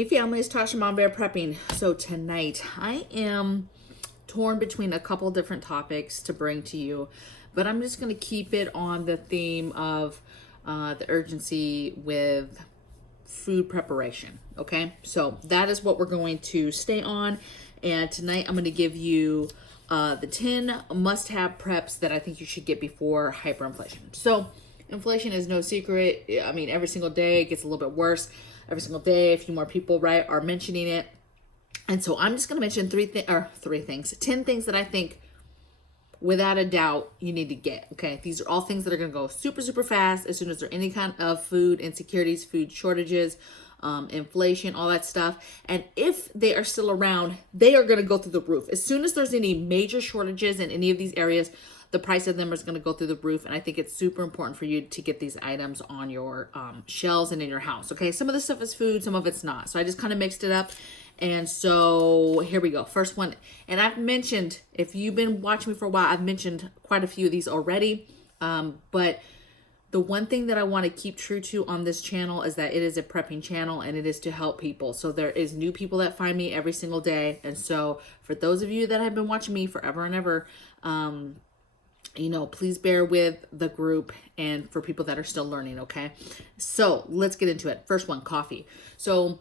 Hey family, it's Tasha Mom Bear Prepping. So tonight I am torn between a couple different topics to bring to you, but I'm just going to keep it on the theme of the urgency with food preparation. Okay, so that is what we're going to stay on. And tonight I'm going to give you the 10 must-have preps that I think you should get before hyperinflation. So inflation is no secret. I mean, every single day it gets a little bit worse. Every single day, a few more people, right, are mentioning it. And so I'm just going to mention 10 things that I think without a doubt you need to get. Okay, these are all things that are going to go super, super fast as soon as there are any kind of food insecurities, food shortages, inflation, all that stuff. And if they are still around, they are going to go through the roof. As soon as there's any major shortages in any of these areas, the price of them is going to go through the roof. And I think it's super important for you to get these items on your shelves and in your house. Okay, some of the stuff is food, some of it's not. So I just kind of mixed it up. And so here we go. First one. And I've mentioned, if you've been watching me for a while, I've mentioned quite a few of these already. But the one thing that I want to keep true to on this channel is that it is a prepping channel and it is to help people. So there is new people that find me every single day. And so for those of you that have been watching me forever and ever, please bear with the group and for people that are still learning, okay? So let's get into it. First one, coffee. So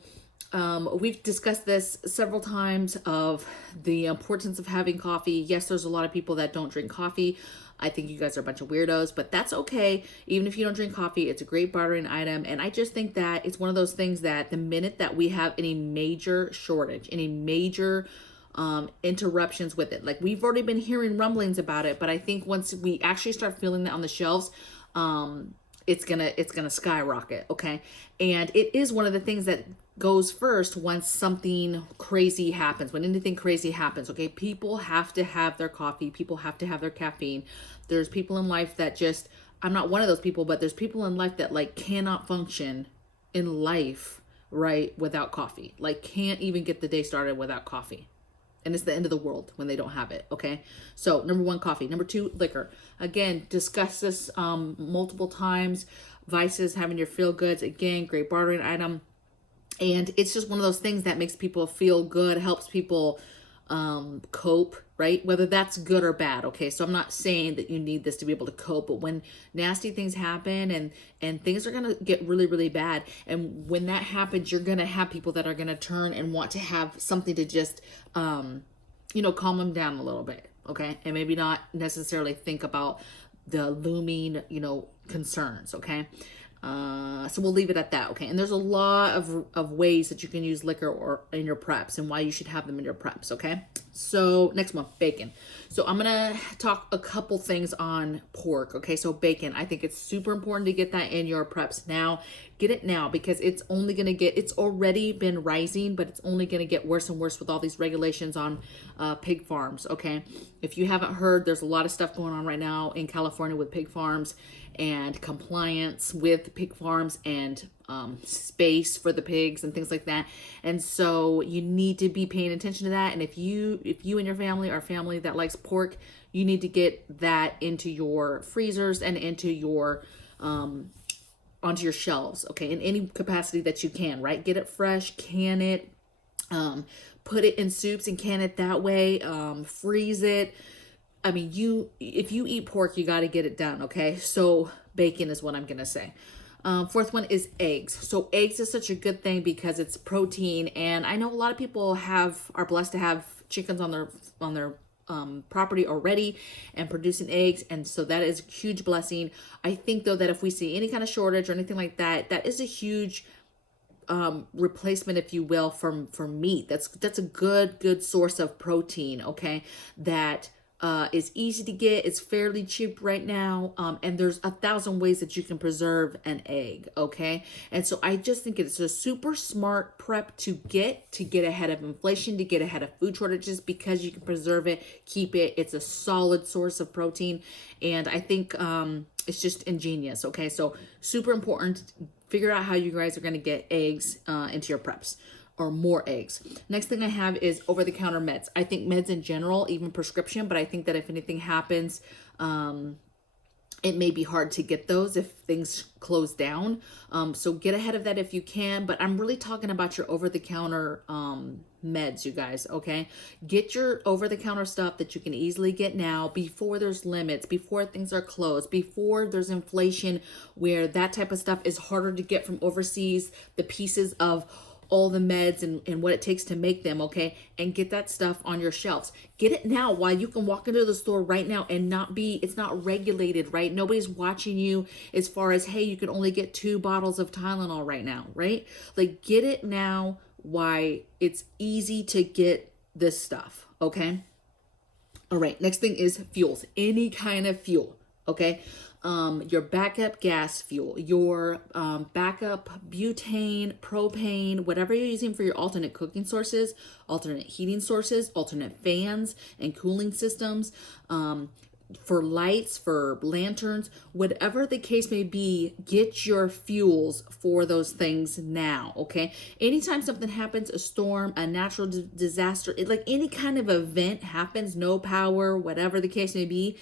we've discussed this several times of the importance of having coffee. Yes, there's a lot of people that don't drink coffee. I think you guys are a bunch of weirdos, but that's okay. Even if you don't drink coffee, it's a great bartering item. And I just think that it's one of those things that the minute that we have any major shortage, any major interruptions with it, like we've already been hearing rumblings about it, but I think once we actually start feeling that on the shelves, it's gonna skyrocket. Okay, and it is one of the things that goes first once something crazy happens, when anything crazy happens. Okay, people have to have their coffee, people have to have their caffeine. There's people in life that just, I'm not one of those people, but there's people in life that like cannot function in life, right, without coffee. Like can't even get the day started without coffee. And it's the end of the world when they don't have it, okay? So number one, coffee. Number two, liquor. Again, discuss this multiple times. Vices, having your feel goods. Again, great bartering item. And it's just one of those things that makes people feel good, helps people cope, right? Whether that's good or bad, okay? So I'm not saying that you need this to be able to cope, but when nasty things happen and things are gonna get really, really bad, and when that happens, you're gonna have people that are gonna turn and want to have something to just, calm them down a little bit, okay? And maybe not necessarily think about the looming, concerns, okay? So we'll leave it at that, okay? And there's a lot of ways that you can use liquor or in your preps and why you should have them in your preps, okay? So next one, bacon. So I'm gonna talk a couple things on pork, okay? So bacon, I think it's super important to get that in your preps now. Get it now because it's already been rising, but it's only gonna get worse and worse with all these regulations on pig farms, okay? If you haven't heard, there's a lot of stuff going on right now in California with pig farms and compliance with pig farms and space for the pigs and things like that. And so you need to be paying attention to that. And if you and your family are family that likes pork, you need to get that into your freezers and into your onto your shelves, okay, in any capacity that you can, right? Get it fresh, can it, put it in soups and can it that way, freeze it. I mean, if you eat pork, you got to get it done, okay? So bacon is what I'm going to say. Fourth one is eggs. So eggs is such a good thing because it's protein. And I know a lot of people are blessed to have chickens on their property already and producing eggs. And so that is a huge blessing. I think though that if we see any kind of shortage or anything like that, that is a huge replacement, if you will, for meat. That's a good source of protein, okay? That is easy to get. It's fairly cheap right now. And there's 1,000 ways that you can preserve an egg. Okay. And so I just think it's a super smart prep to get ahead of inflation, to get ahead of food shortages, because you can preserve it, keep it. It's a solid source of protein. And I think, it's just ingenious. Okay. So super important. Figure out how you guys are going to get eggs, into your preps. Or more eggs. Next thing I have is over-the-counter meds. I think meds in general, even prescription, but I think that if anything happens, it may be hard to get those if things close down. So get ahead of that if you can. But I'm really talking about your over-the-counter meds, you guys, okay? Get your over-the-counter stuff that you can easily get now before there's limits, before things are closed, before there's inflation where that type of stuff is harder to get from overseas, the pieces of all the meds and what it takes to make them, okay? And get that stuff on your shelves. Get it now while you can walk into the store right now and it's not regulated, right? Nobody's watching you as far as, hey, you can only get 2 bottles of Tylenol right now, right? Like, get it now while it's easy to get this stuff, okay? All right, next thing is fuels, any kind of fuel, okay? Your backup gas fuel, your backup butane, propane, whatever you're using for your alternate cooking sources, alternate heating sources, alternate fans and cooling systems, for lights, for lanterns, whatever the case may be, get your fuels for those things now, okay? Anytime something happens, a storm, a natural disaster, like any kind of event happens, no power, whatever the case may be,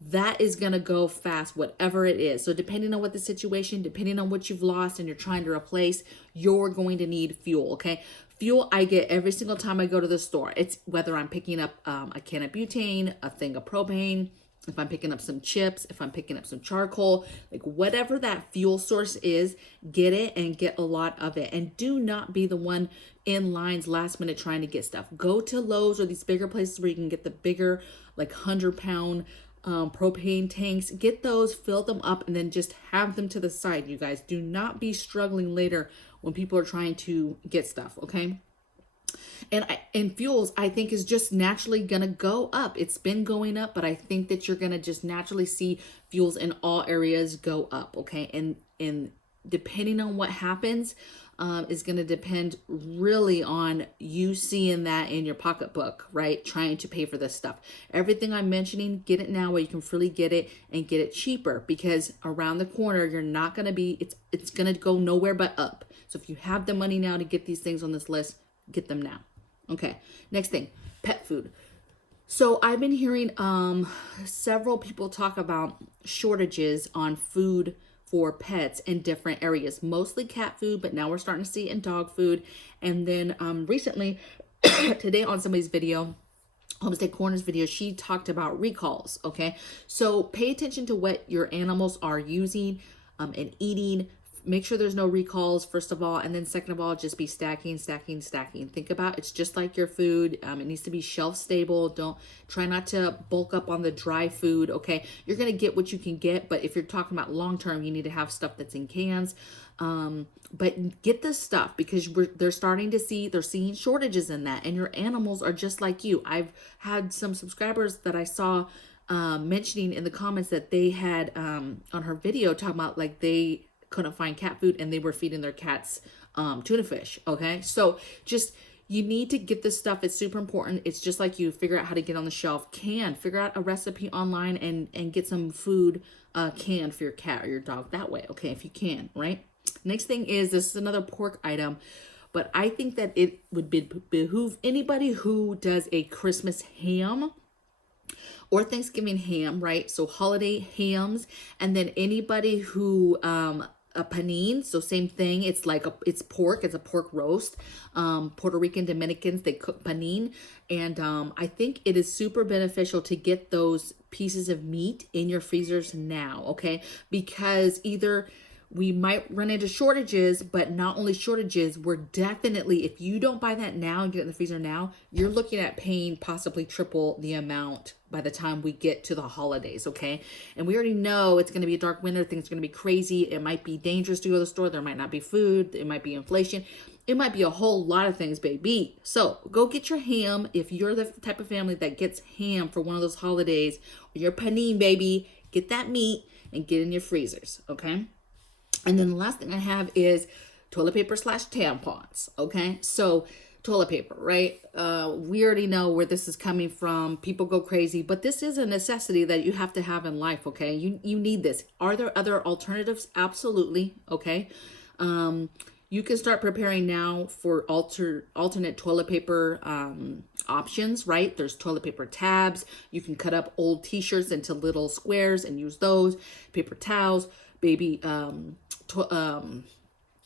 that is going to go fast, whatever it is. So depending on what the situation, depending on what you've lost and you're trying to replace, you're going to need fuel, okay? Fuel I get every single time I go to the store. It's whether I'm picking up a can of butane, a thing of propane, if I'm picking up some chips, if I'm picking up some charcoal, like whatever that fuel source is, get it and get a lot of it. And do not be the one in lines last minute trying to get stuff. Go to Lowe's or these bigger places where you can get the bigger, like 100-pound propane tanks. Get those, fill them up, and then just have them to the side, you guys. Do not be struggling later when people are trying to get stuff, okay? And fuels, I think, is just naturally going to go up. It's been going up, but I think that you're going to just naturally see fuels in all areas go up, okay? And depending on what happens, is going to depend really on you seeing that in your pocketbook, right? Trying to pay for this stuff. Everything I'm mentioning, get it now where you can freely get it and get it cheaper, because around the corner, you're not going to be, it's going to go nowhere but up. So if you have the money now to get these things on this list, get them now. Okay, next thing, pet food. So I've been hearing several people talk about shortages on food for pets in different areas, mostly cat food, but now we're starting to see it in dog food. And then recently, today on somebody's video, Homestead Corner's video, she talked about recalls, okay? So pay attention to what your animals are using and eating. Make sure there's no recalls, first of all, and then second of all, just be stacking. Think about it's just like your food. It needs to be shelf stable. Don't try not to bulk up on the dry food, okay? You're going to get what you can get, but if you're talking about long term, you need to have stuff that's in cans. But get this stuff because they're seeing shortages in that, and your animals are just like you. I've had some subscribers that I saw mentioning in the comments that they had on her video talking about like they couldn't find cat food and they were feeding their cats tuna fish, okay? So just, you need to get this stuff. It's super important. It's just like you figure out how to get on the shelf. Figure out a recipe online and get some food canned for your cat or your dog that way, okay, if you can, right? Next thing is, this is another pork item, but I think that it would behoove anybody who does a Christmas ham or Thanksgiving ham, right? So holiday hams, and then anybody who a panine, so same thing. It's like it's pork. It's a pork roast. Puerto Rican Dominicans, they cook panine, and I think it is super beneficial to get those pieces of meat in your freezers now, okay? Because either we might run into shortages, but not only shortages, we're definitely, if you don't buy that now and get it in the freezer now, you're looking at paying possibly triple the amount by the time we get to the holidays, okay? And we already know it's going to be a dark winter. Things are going to be crazy. It might be dangerous to go to the store. There might not be food. It might be inflation. It might be a whole lot of things, baby. So go get your ham. If you're the type of family that gets ham for one of those holidays, or your panini, baby, get that meat and get in your freezers, okay? And then the last thing I have is toilet paper / tampons, okay? So toilet paper, right? We already know where this is coming from. People go crazy, but this is a necessity that you have to have in life, okay? You need this. Are there other alternatives? Absolutely, okay? You can start preparing now for alternate toilet paper options, right? There's toilet paper tabs. You can cut up old t-shirts into little squares and use those. Paper towels, baby,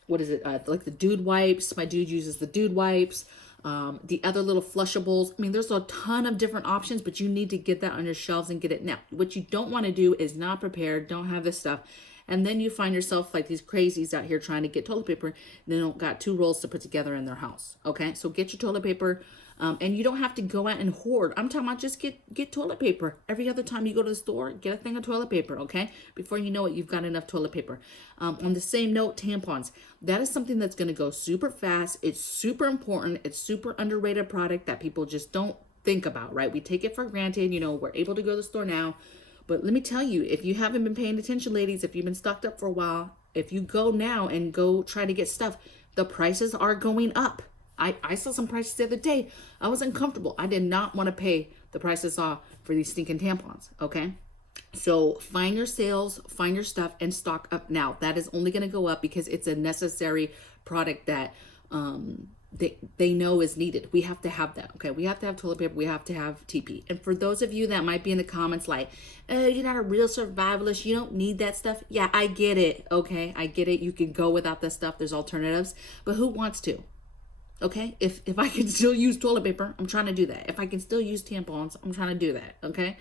what is it? Like the dude wipes. My dude uses the dude wipes. The other little flushables. I mean, there's a ton of different options, but you need to get that on your shelves and get it now. What you don't want to do is not prepared, don't have this stuff. And then you find yourself like these crazies out here trying to get toilet paper. And they don't got 2 rolls to put together in their house. Okay, so get your toilet paper. And you don't have to go out and hoard. I'm talking about just get toilet paper. Every other time you go to the store, get a thing of toilet paper, okay? Before you know it, you've got enough toilet paper. On the same note, tampons. That is something that's going to go super fast. It's super important. It's super underrated product that people just don't think about, right? We take it for granted. You know, we're able to go to the store now. But let me tell you, if you haven't been paying attention, ladies, if you've been stocked up for a while, if you go now and go try to get stuff, the prices are going up. I saw some prices the other day. I was uncomfortable. I did not want to pay the price I saw for these stinking tampons, okay? So find your sales, find your stuff, and stock up now. That is only going to go up because it's a necessary product that they know is needed. We have to have that, okay? We have to have toilet paper. We have to have TP. And for those of you that might be in the comments like, oh, you're not a real survivalist. You don't need that stuff. Yeah, I get it, okay? I get it. You can go without this stuff. There's alternatives. But who wants to? Okay, if I can still use toilet paper, I'm trying to do that. If I can still use tampons, I'm trying to do that. Okay,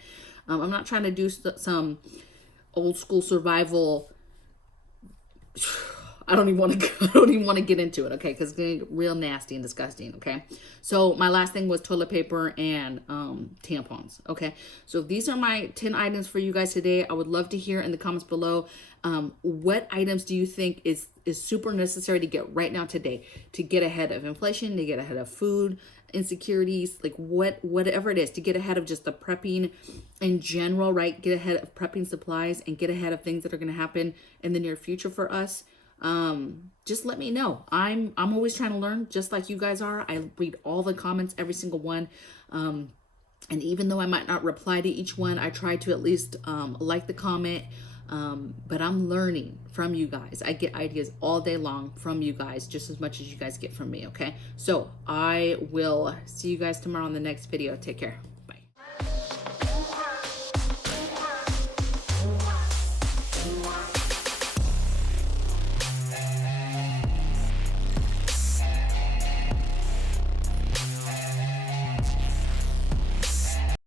I'm not trying to do some old school survival. I don't even want to get into it. Okay, because it's gonna get real nasty and disgusting. Okay, so my last thing was toilet paper and tampons. Okay, so these are my 10 items for you guys today. I would love to hear in the comments below what items do you think is super necessary to get right now today to get ahead of inflation, to get ahead of food insecurities, like whatever it is, to get ahead of just the prepping in general, right? Get ahead of prepping supplies and get ahead of things that are going to happen in the near future for us. Just let me know. I'm always trying to learn, just like you guys are. I read all the comments, every single one. And even though I might not reply to each one, I try to at least like the comment. But I'm learning from you guys. I get ideas all day long from you guys, just as much as you guys get from me, okay? So I will see you guys tomorrow on the next video. Take care.